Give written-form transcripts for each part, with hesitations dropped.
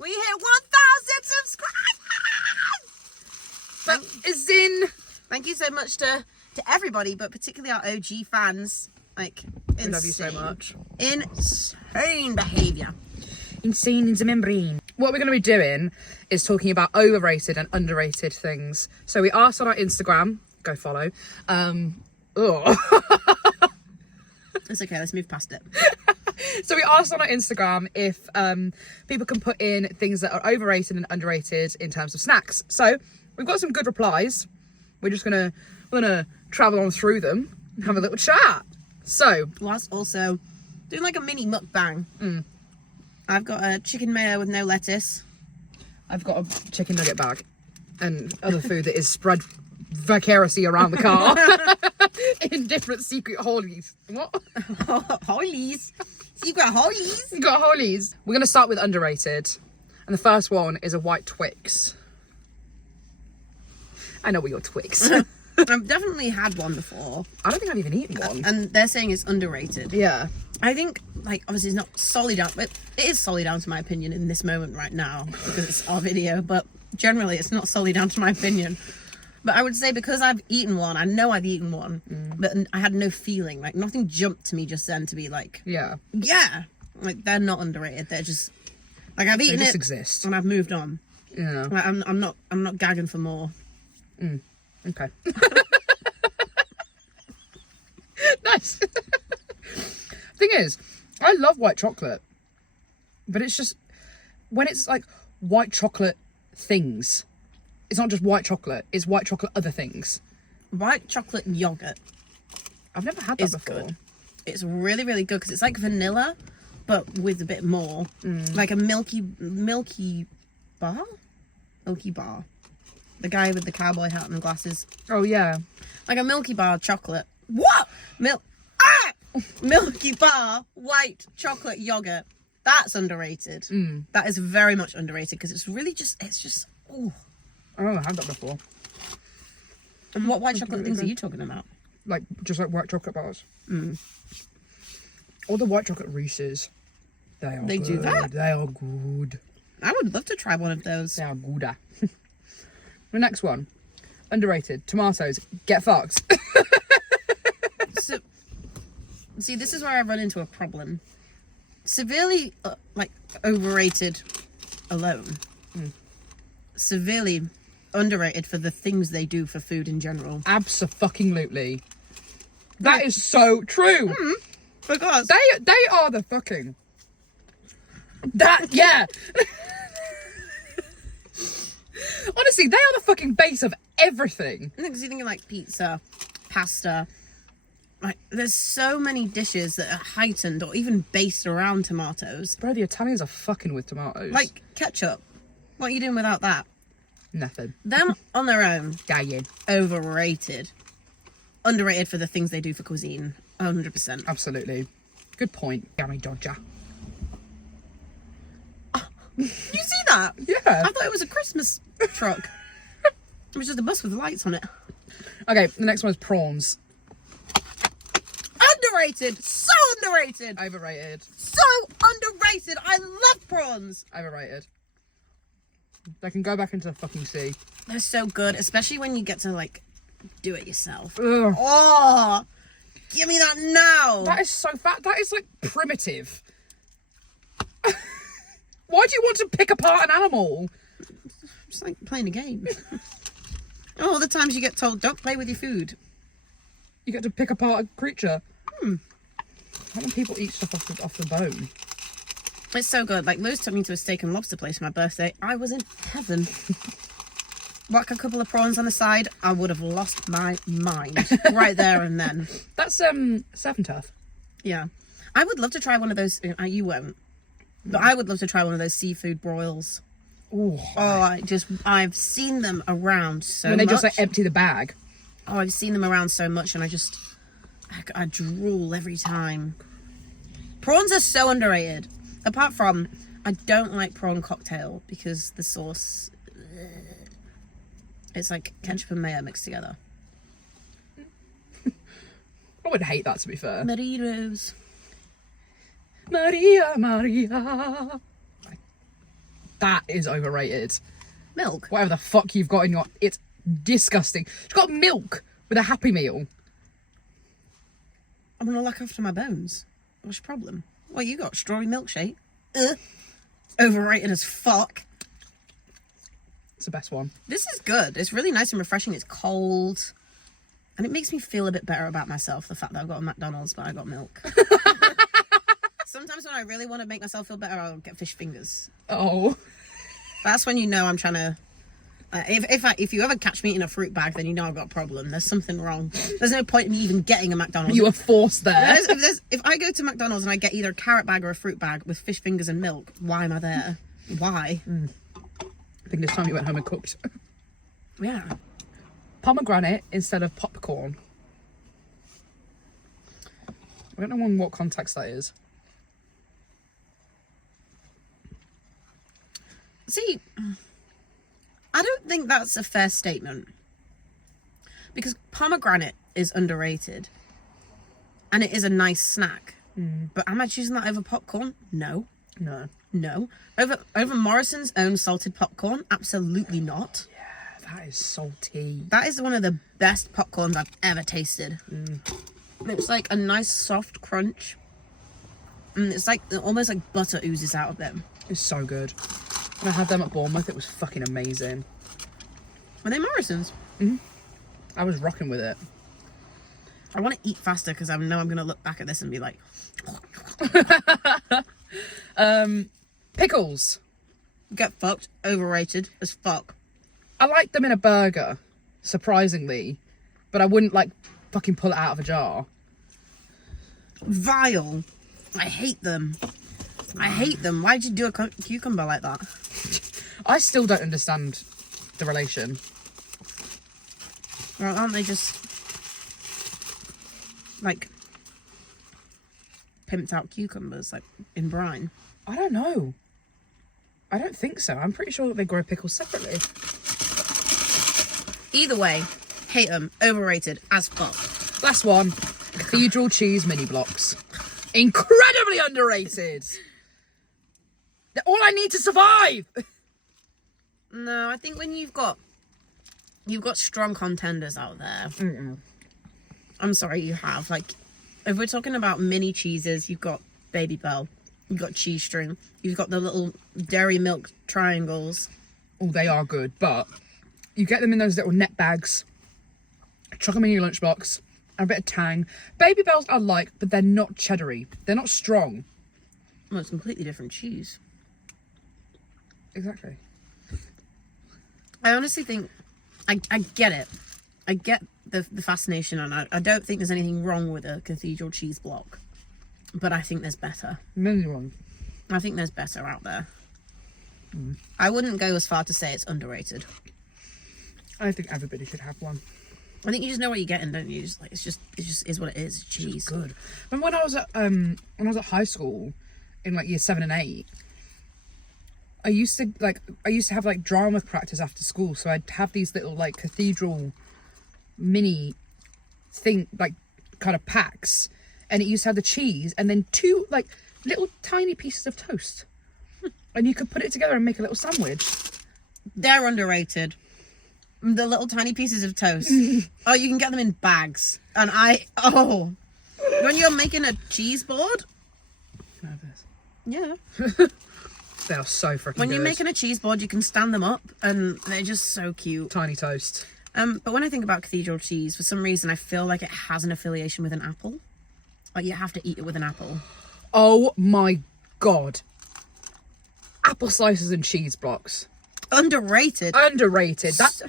We hit 1,000 subscribers! That is in. Thank you so much to everybody, but particularly our OG fans. Like, We love you so much. Insane behaviour. Insane in the membrane. What we're going to be doing is talking about overrated and underrated things. So we asked on our Instagram, go follow. It's okay, let's move past it. So we asked on our Instagram if people can put in things that are overrated and underrated in terms of snacks. So we've got some good replies. We're gonna travel on through them and have a little chat. So Whilst also doing like a mini mukbang. I've got a chicken mayo with no lettuce. I've got a chicken nugget bag and other food that is spread vicariously around the car in different secret holies. What? Holies. Secret holies. You got holies. We're going to start with underrated. And the first one is a white Twix. I know what your Twix. I've definitely had one before. I don't think I've even eaten one. And they're saying it's underrated. Yeah. I think, like, obviously it's not solely down, but it is solely down to my opinion in this moment right now because it's our video, but generally it's not solely down to my opinion. But I would say because I've eaten one, I know I've eaten one, but I had no feeling, like nothing jumped to me just then to be like, Yeah. Like they're not underrated. They're just, like I've eaten They just it exist. and I've moved on. Yeah. Like, I'm not gagging for more. Okay. Nice. Thing is, I love white chocolate, but it's just when it's like white chocolate things. It's not just white chocolate; it's white chocolate other things. White chocolate yogurt I've never had that is before. good. It's really, really good because it's like vanilla, but with a bit more, like a milky bar. Milky bar. The guy with the cowboy hat and the glasses. Oh yeah. Like a Milky Bar chocolate. What? Milky Bar white chocolate yogurt. That's underrated. That is very much underrated because it's really just, oh. I don't know, I've had that before. And what white chocolate things are you talking about? Like just like white chocolate bars. Or the white chocolate Reese's. They do that? They are good. I would love to try one of those. They are good. The next one, underrated. Tomatoes. Get fucked. So, see, this is where I run into a problem. Severely, like, overrated alone. Severely underrated for the things they do for food in general. Abso-fucking-lutely. That is so true. Because They are the fucking... That, yeah. Honestly, they are the fucking base of everything. because you're thinking like pizza, pasta. Like, there's so many dishes that are heightened or even based around tomatoes. Bro, the Italians are fucking with tomatoes. Like ketchup. What are you doing without that? nothing. Them on their own, Dying. overrated. Underrated for the things they do for cuisine. 100%. Absolutely. Good point. Yummy Dodger. You see that? Yeah. I thought it was a Christmas truck. It was just a bus with lights on it. Okay, the next one is prawns. Underrated. So underrated. Overrated. So underrated. I love prawns. Overrated. They can go back into the fucking sea. They're so good, especially when you get to like do it yourself. Ugh. Oh, give me that now. That is so fat. That is like primitive. Why do you want to pick apart an animal? It's like playing a game. All the times you get told, don't play with your food. You get to pick apart a creature. How many people eat stuff off the bone? It's so good. Like, Lewis took me to a steak and lobster place for my birthday. I was in heaven. Whack a couple of prawns on the side, I would have lost my mind right there and then. That's surf and turf. Yeah. I would love to try one of those. You won't. But I would love to try one of those seafood broils. Ooh. Oh, I've seen them around so much. When they just like empty the bag. Oh, I've seen them around so much and I drool every time. Prawns are so underrated. Apart from, I don't like prawn cocktail because the sauce, it's like ketchup and mayo mixed together. I would hate that, to be fair. Maritos. Maria, Maria. That is overrated. Milk. Whatever the fuck you've got in your... It's disgusting. You've got milk with a Happy Meal. I'm gonna look after my bones. What's your problem? What you got? Strawberry milkshake? Overrated as fuck. It's the best one. This is good. It's really nice and refreshing. It's cold. And it makes me feel a bit better about myself, the fact that I've got a McDonald's, but I got milk. Sometimes when I really want to make myself feel better, I'll get fish fingers. Oh. That's when you know I'm trying to... if you ever catch me in a fruit bag, then you know I've got a problem. There's something wrong. There's no point in me even getting a McDonald's. You were forced there. If I go to McDonald's and I get either a carrot bag or a fruit bag with fish fingers and milk, why am I there? Why? I think it's time you went home and cooked. Yeah. Pomegranate instead of popcorn. I don't know in what context that is. See, I don't think that's a fair statement. Because pomegranate is underrated. And it is a nice snack. But am I choosing that over popcorn? No. No. No. Over Morrison's own salted popcorn? Absolutely not. Yeah, that is salty. That is one of the best popcorns I've ever tasted. It's like a nice soft crunch. And it's like almost like butter oozes out of them. It's so good. When I had them at Bournemouth, it was fucking amazing. Were they Morrison's? I was rocking with it. I want to eat faster because I know I'm going to look back at this and be like... Pickles. Get fucked. Overrated as fuck. I like them in a burger, surprisingly. But I wouldn't, like, fucking pull it out of a jar. Vile. I hate them. I hate them. Why'd you do a cucumber like that? I still don't understand the relation. Well, aren't they just... like... pimped out cucumbers, like, in brine? I don't know. I don't think so. I'm pretty sure that they grow pickles separately. Either way, hate them. Overrated as fuck. Last one. Cathedral cheese mini blocks. Incredibly underrated. They're all I need to survive. No, I think when you've got strong contenders out there. I'm sorry, you have. Like, if we're talking about mini cheeses, you've got Baby Bell, you've got Cheese String, you've got the little dairy milk triangles. Oh, they are good, but you get them in those little net bags. Chuck them in your lunchbox. A bit of tang. Baby Bells I like, but they're not cheddary. They're not strong. Well, it's completely different cheese. Exactly. I honestly think I get it. I get the fascination, and I don't think there's anything wrong with a cathedral cheese block. But I think there's better. Many wrong. I think there's better out there. I wouldn't go as far to say it's underrated. I think everybody should have one. I think you just know what you're getting, don't you? Just like it just is what it is. It's cheese. It's good. Remember when I was at high school, in like year 7 and 8, I used to have like drama practice after school, so I'd have these little like cathedral mini thing, like kind of packs, and it used to have the cheese and then 2 like little tiny pieces of toast, and you could put it together and make a little sandwich. They're underrated. The little tiny pieces of toast. Oh, you can get them in bags. And when you're making a cheese board. Can I have this? Yeah. They are so freaking When good. you're making a cheese board, you can stand them up and they're just so cute. Tiny toast. But when I think about cathedral cheese, for some reason I feel like it has an affiliation with an apple. Like you have to eat it with an apple. Oh my god. Apple slices and cheese blocks. Underrated. Underrated. That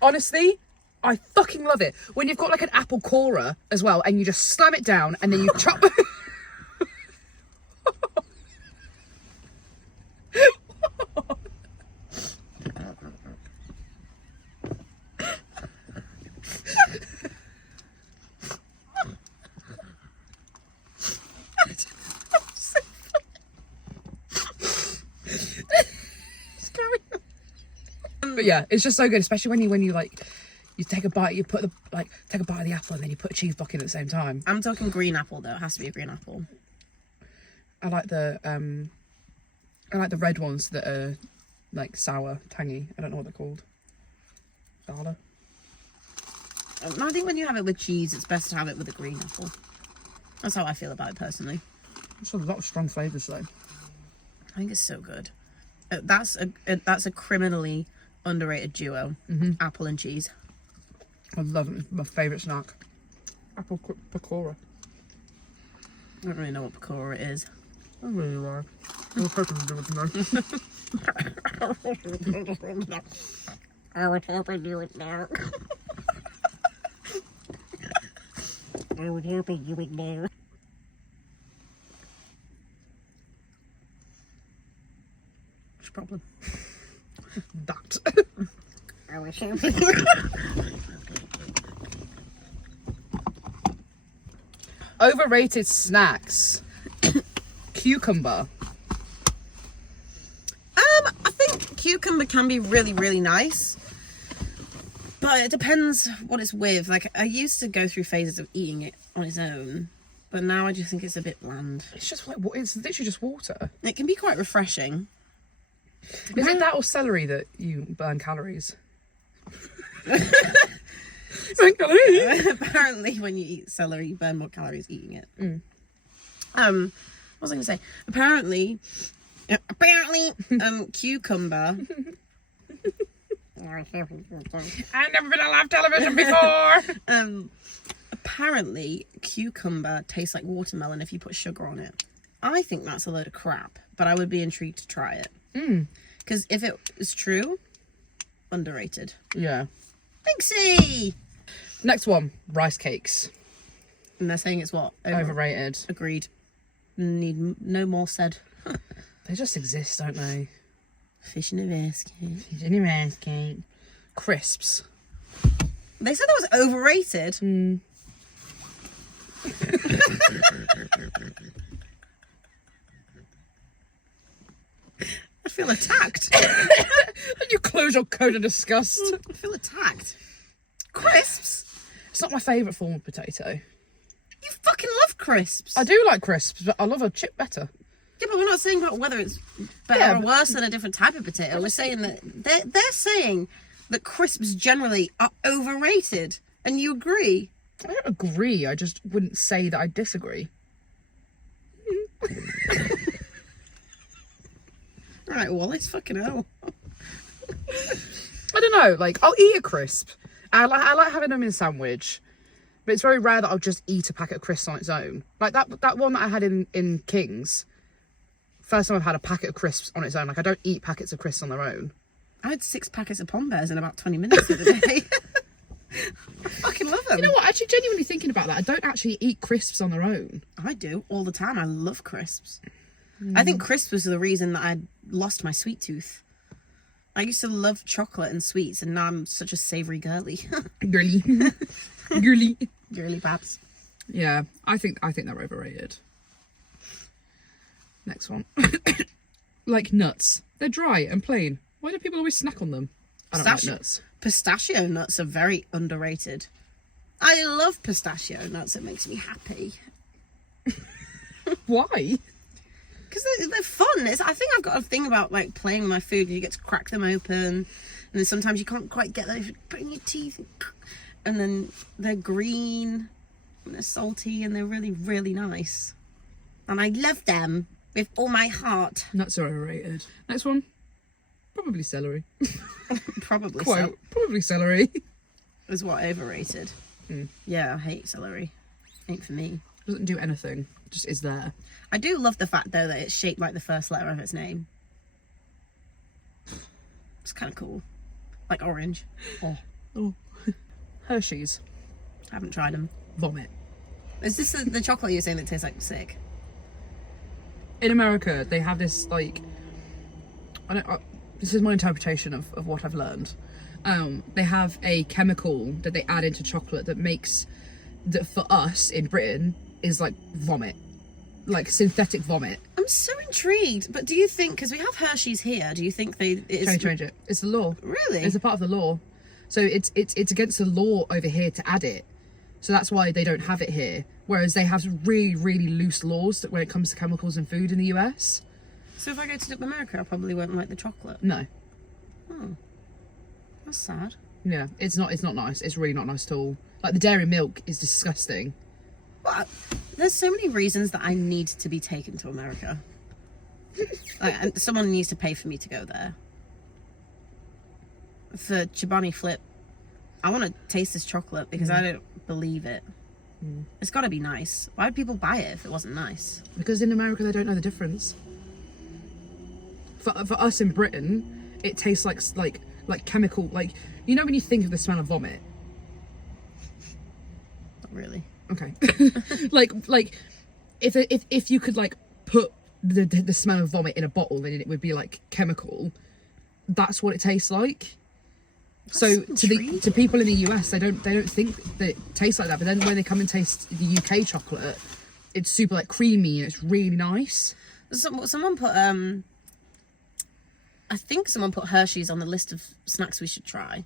honestly, I fucking love it. When you've got like an apple corer as well, and you just slam it down and then you chop. But yeah, it's just so good, especially when you like you take a bite, take a bite of the apple and then you put a cheese block in at the same time. I'm talking green apple though. It has to be a green apple. I like the red ones that are like sour, tangy. I don't know what they're called. Gala. I think when you have it with cheese, it's best to have it with a green apple. That's how I feel about it personally. It's a lot of strong flavours though. I think it's so good. That's a criminally underrated duo. Apple and cheese. I love it. It's my favourite snack. Apple pakora. I don't really know what pakora is. I really like. What's hoping to do with me? I would hope I do it now. I would hope I do it now. What's the problem? That. I was hoping. Overrated snacks. Cucumber. I think cucumber can be really, really nice. But it depends what it's with. Like, I used to go through phases of eating it on its own. But now I just think it's a bit bland. It's just like, it's literally just water. It can be quite refreshing. Is it that or celery that you burn calories? Apparently, when you eat celery, you burn more calories eating it. What was I going to say? Apparently, cucumber. I've never been on live television before. Apparently, cucumber tastes like watermelon if you put sugar on it. I think that's a load of crap, but I would be intrigued to try it. Because if it is true, underrated. Yeah. Thanksy! Next one, rice cakes. And they're saying it's what? Overrated. Agreed. Need no more said. They just exist, don't they? Fish in a basket. Fish in a basket. Crisps. They said that was overrated. I feel attacked. And you close your code of disgust. I feel attacked. Crisps? It's not my favourite form of potato. You fucking love crisps. I do like crisps, but I love a chip better. Yeah, but we're not saying about whether it's better or worse than a different type of potato. We're saying that they're saying that crisps generally are overrated. And you agree? I don't agree. I just wouldn't say that I disagree. Right, Wallace, fucking hell. I don't know. Like, I'll eat a crisp. I like having them in a sandwich. But it's very rare that I'll just eat a packet of crisps on its own. Like that one that I had in King's. First time I've had a packet of crisps on its own. Like, I don't eat packets of crisps on their own. I had 6 packets of Pom Bears in about 20 minutes the other day. I fucking love them. You know what? Actually, genuinely thinking about that, I don't actually eat crisps on their own. I do, all the time. I love crisps. I think crisps was the reason that I lost my sweet tooth. I used to love chocolate and sweets, and now I'm such a savoury girly. Girly. Girly. Girly babs. Yeah, I think they're overrated. Next one. Like nuts. They're dry and plain. Why do people always snack on them? I don't like nuts. Pistachio nuts are very underrated. I love pistachio nuts. It makes me happy. Why? Because they're fun. I think I've got a thing about like playing with my food. You get to crack them open, and then sometimes you can't quite get them. You put in your teeth, and then they're green, and they're salty, and they're really, really nice. And I love them with all my heart. Nuts are overrated. Next one. Probably celery. Probably Quite. Probably celery. Is what overrated. Yeah, I hate celery. Ain't for me. Doesn't do anything. Just is there. I do love the fact though that it's shaped like the first letter of its name. It's kind of cool. Like orange. Oh. Hershey's. I haven't tried them. Vomit. Is this the chocolate you're saying that tastes like sick? In America, they have this like, this is my interpretation of what I've learned. They have a chemical that they add into chocolate that makes, that for us in Britain is like vomit, like synthetic vomit. I'm so intrigued. But do you think, because we have Hershey's here, do you think Change it? It's the law. Really? It's a part of the law. So it's against the law over here to add it. So that's why they don't have it here. Whereas they have really, really loose laws that when it comes to chemicals in food in the US. So if I go to America, I probably won't like the chocolate. No. Oh, that's sad. Yeah, it's not nice. It's really not nice at all. Like, the dairy milk is disgusting. Well, there's so many reasons that I need to be taken to America. Like, and someone needs to pay for me to go there. For Chobani Flip, I want to taste this chocolate because I don't believe it. It's got to be nice. Why would people buy it if it wasn't nice? Because in America they don't know the difference. For us in Britain, it tastes like chemical, like, you know when you think of the smell of vomit. Not really. Okay. like if you could like put the smell of vomit in a bottle, then it would be like chemical. That's what it tastes like. So to people in the US, they don't think that it tastes like that. But then when they come and taste the UK chocolate, it's super like creamy and it's really nice. Someone put I think someone put Hershey's on the list of snacks we should try,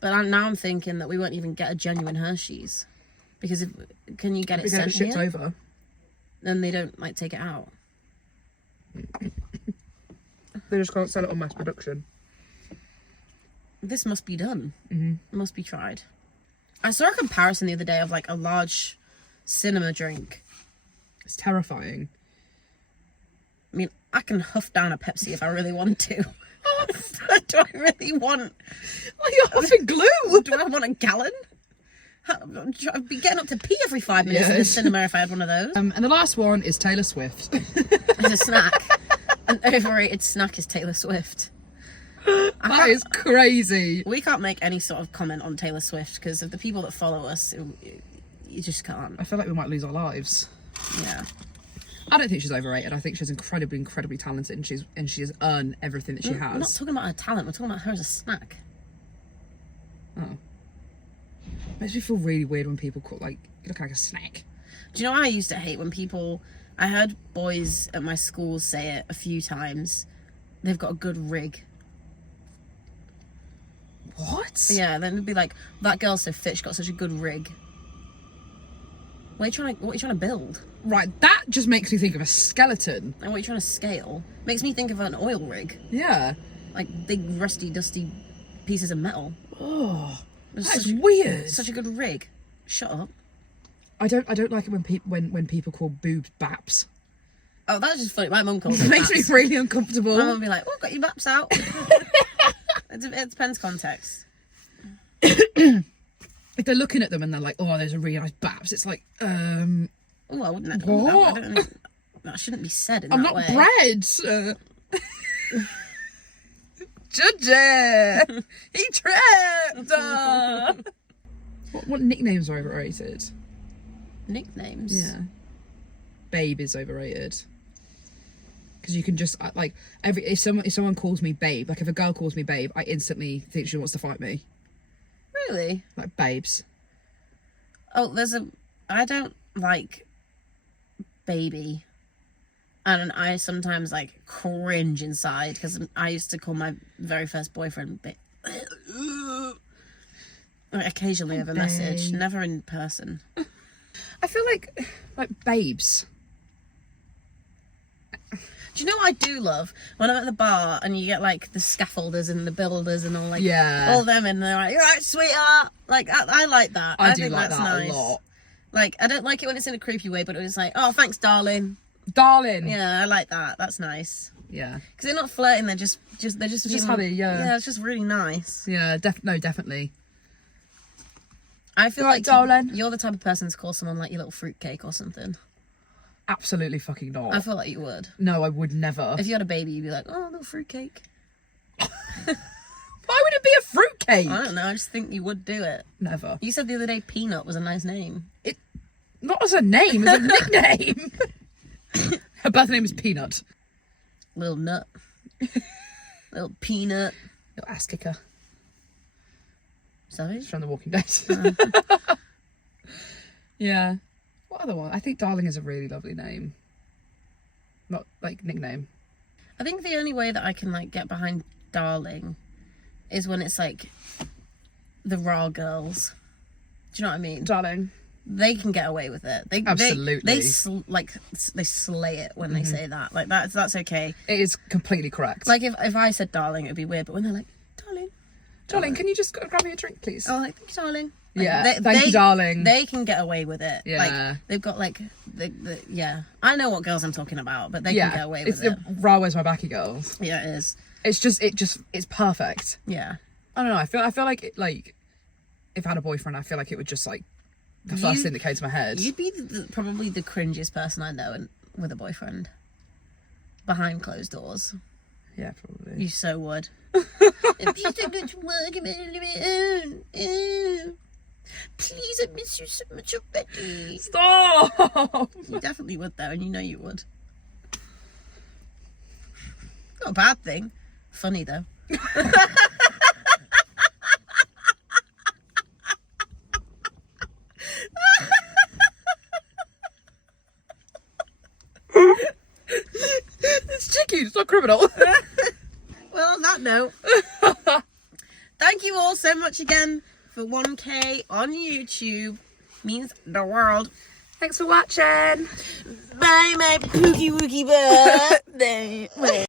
but now I'm thinking that we won't even get a genuine Hershey's because can you get it sent shipped here? over? Then they don't like take it out. They just can't sell it on mass production. This must be done. It must be tried. I saw a comparison the other day of like a large cinema drink. It's terrifying. I mean, I can huff down a Pepsi if I really want to. But do I really want... Like, you're huffing glue! Do I want a gallon? I'd be getting up to pee every 5 minutes in the cinema if I had one of those. And the last one is Taylor Swift. As a snack. An overrated snack is Taylor Swift. That is crazy. We can't make any sort of comment on Taylor Swift because of the people that follow us. You just can't. I feel like we might lose our lives. Yeah. I don't think she's overrated. I think she's incredibly talented, and she has earned everything that she has. We're not talking about her talent. We're talking about her as a snack. Oh. Makes me feel really weird when people call, like, you look like a snack. Do you know what I used to hate when people... I heard boys at my school say it a few times. They've got a good rig. What? Yeah, then it'd be like, that girl's so fit, she's got such a good rig. What are you trying to build? Right, that just makes me think of a skeleton. And what are you trying to scale? Makes me think of an oil rig. Yeah. Like big, rusty, dusty pieces of metal. Oh, that's weird. Such a good rig. Shut up. I don't like it when people call boobs baps. Oh, that's just funny. My mum calls it It makes me really uncomfortable. My mum will be like, oh, got your baps out. It depends context. If they're looking at them and they're like, oh, there's a really nice baps, it's like, oh, I wouldn't. What? That shouldn't be said in I'm that not way. bred. Judge it. He tripped. What nicknames are overrated? Nicknames? Yeah. Babe is overrated. Because you can just, like, if someone calls me babe, like if a girl calls me babe, I instantly think she wants to fight me. Really? Like, babes. Oh, I don't like baby. And I sometimes like cringe inside because I used to call my very first boyfriend occasionally over message, never in person. I feel like babes. Do you know what I do love? When I'm at the bar and you get like the scaffolders and the builders and all all them and they're like, you're right, sweetheart. Like I like that. I do think like that's that nice. a lot. Like I don't like it when it's in a creepy way, but it's like, oh, thanks, darling. Darling. Yeah, I like that. That's nice. Yeah. Because they're not flirting. They're just having, Yeah, it's just really nice. Yeah, definitely. I feel Right, like darling. you're the type of person to call someone like your little fruitcake or something. Absolutely fucking not. I feel like you would. No, I would never. If you had a baby, you'd be like, oh, little fruitcake. Why would it be a fruitcake? I don't know. I just think you would do it. Never. You said the other day Peanut was a nice name. Not as a name, as a nickname. Her birth name is Peanut. Little nut. Little peanut. Little ass kicker. Sorry? It's from The Walking Dead. Yeah. What other one? I think Darling is a really lovely name. Not like nickname. I think the only way that I can like get behind Darling is when it's like the raw girls. Do you know what I mean? Darling. They can get away with it. Absolutely. They slay it when they say that. Like that's okay. It is completely correct. Like if I said darling, it'd be weird. But when they're like, darling, Darling, can you just grab me a drink, please? Oh, like, thank you, darling. Like, Yeah, thank you, darling. They can get away with it. Yeah. Like, they've got, like, yeah. I know what girls I'm talking about, but they can get away with it. It's the Raw Where's My Backy girls. Yeah, it is. It's perfect. Yeah. I don't know. I feel like if I had a boyfriend, I feel like it would just like the first thing that came to my head. You'd be probably the cringiest person I know with a boyfriend. Behind closed doors. Yeah, probably. You so would. Please don't go to work. I'm on my own. Please, I miss you so much already. Stop! You definitely would, though, and you know you would. Not a bad thing. Funny, though. It's cheeky, it's not criminal. Well, on that note, thank you all so much again for 1K on YouTube. Means the world. Thanks for watching. Bye, my pookie wookie birthday.